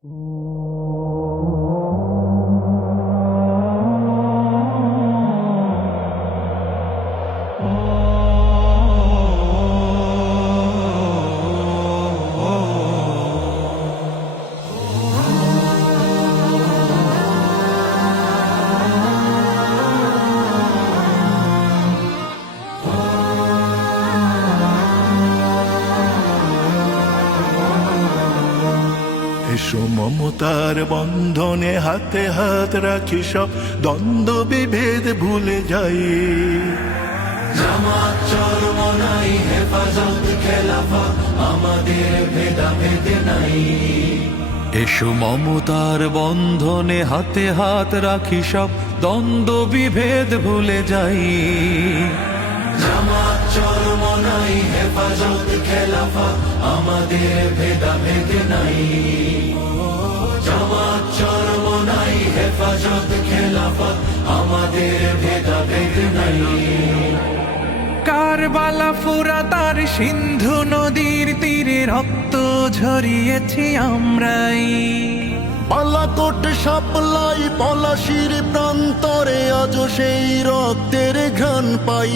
এসো মমতার বন্ধনে হাতে হাত রাখি, সব দ্বন্দ্ব বিভেদ ভুলে যাই। জামাত চরমনাই হেফাজত খেলাফত আমাদের ভেদাভেদ নাই। এসো মমতার বন্ধনে হাতে হাত রাখি, সব দ্বন্দ্ব বিভেদ ভুলে যাই। জামাত চরমনাই হেফাজত খেলাফত আমাদের ভেদাভেদ নাই। জামাত চরমনাই হেফাজত খেলাফত আমাদের ভেদাভেদ নাই। কারবালা ফুরাত আর সিন্ধু নদীর তীরে রক্ত ঝরিয়েছি আমরাই। বালাকোট সাপলাই পলাশির প্রান্তরে আজ সেই রক্তের ঘ্রাণ পাই।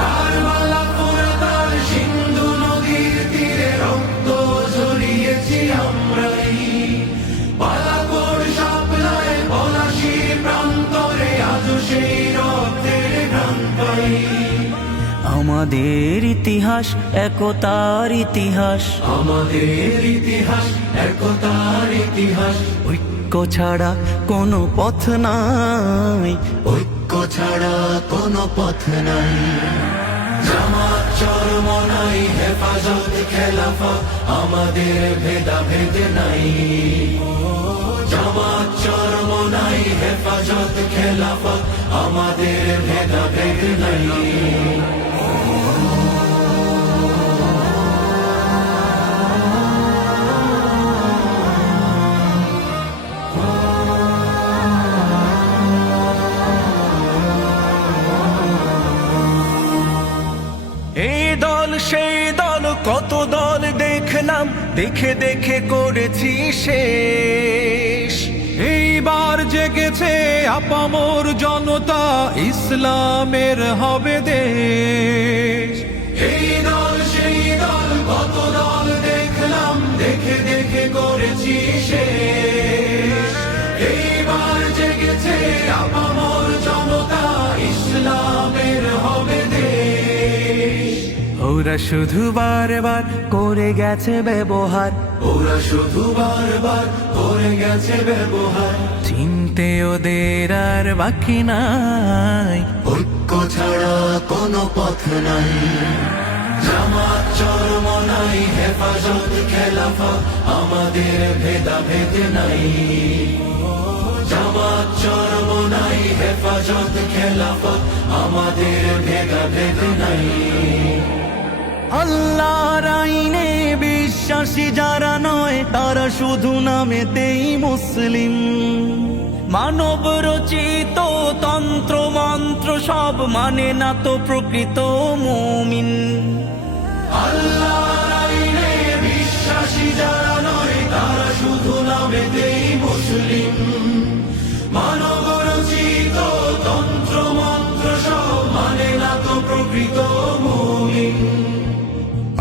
কারবালা ফুরাত আর সিন্ধু নদীর তীরে রক্ত ঝরিয়েছি আমরাই। বালাকোট সাপলাই পলাশির প্রান্তরে আজ সেই রক্তের ঘ্রাণ পাই। আমাদের ইতিহাস একতার ইতিহাস, আমাদের ইতিহাস একতার ইতিহাস। ঐক্য ছাড়া কোনো পথ নাই, ঐক্য ছাড়া কোনো পথ নাই। জামাত চরমনাই হেফাজত খেলাফত আমাদের ভেদাভেদ নাই। জামাত চরমনাই হেফাজত খেলাফত আমাদের ভেদাভেদ নাই। এই দল সেই দল কত দল দেখলাম, দেখে দেখে করেছি শেষ। এইবার জেগেছে আপামর জনতা, ইসলামের হবে দেশ। এই দল সেই দল কত দল দেখলাম, দেখে দেখে করেছি শেষ। এইবার জেগেছে আপামর জনতা, ইসলামের হবে দেশ। ওরা শুধু বারবার করে গেছে ব্যবহার, ওরা শুধু বারবার করে গেছে ব্যবহার। চিনতে ওদের আর বাকি নাই, ঐক্য ছাড়া কোনো পথ নাই। জামাত চরমনাই হেফাজত খেলাফত আমাদের ভেদাভেদ নাই। জামাত চরমনাই হেফাজত খেলাফত আমাদের ভেদাভেদ নাই। আল্লাহর আইনে বিশ্বাসী যারা নয়, তারা শুধু নামেতেই মুসলিম। মানব রচিত তন্ত্র মন্ত্র সব মানে না তো প্রকৃত মুমিন। আল্লাহর আইনে বিশ্বাসী যারা নয়, তারা শুধু নামেতেই মুসলিম। মানব রচিত তন্ত্র মন্ত্র সব মানে না তো প্রকৃত মুমিন।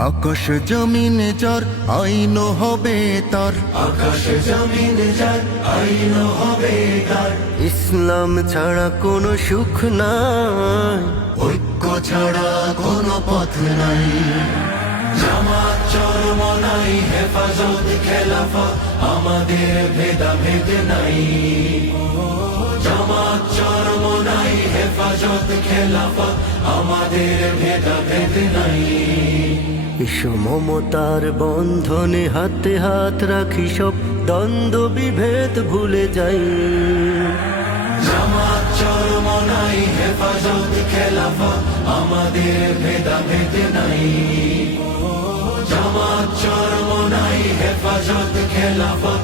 আকাশ জমিন যার আইন হবে তার, আকাশ জমিন যার আইন হবে তার। ইসলাম ছাড়া কোনো সুখ নাই, ঐক্য ছাড়া কোনো পথ নাই। জামাত চরমনাই হেফাজত খেলাফত আমাদের ভেদাভেদ নাই। জামাত চরমনাই হেফাজত খেলাফত আমাদের ভেদাভেদ নাই। এসো মমতার বন্ধনে হাতে হাত রাখি, সব দ্বন্দ্ব বিভেদ ভুলে যাই। জামাত চরমনাই হেফাজত খেলাফত আমাদের ভেদাভেদ নাই। জামাত চরমনাই হেফাজত খেলাফত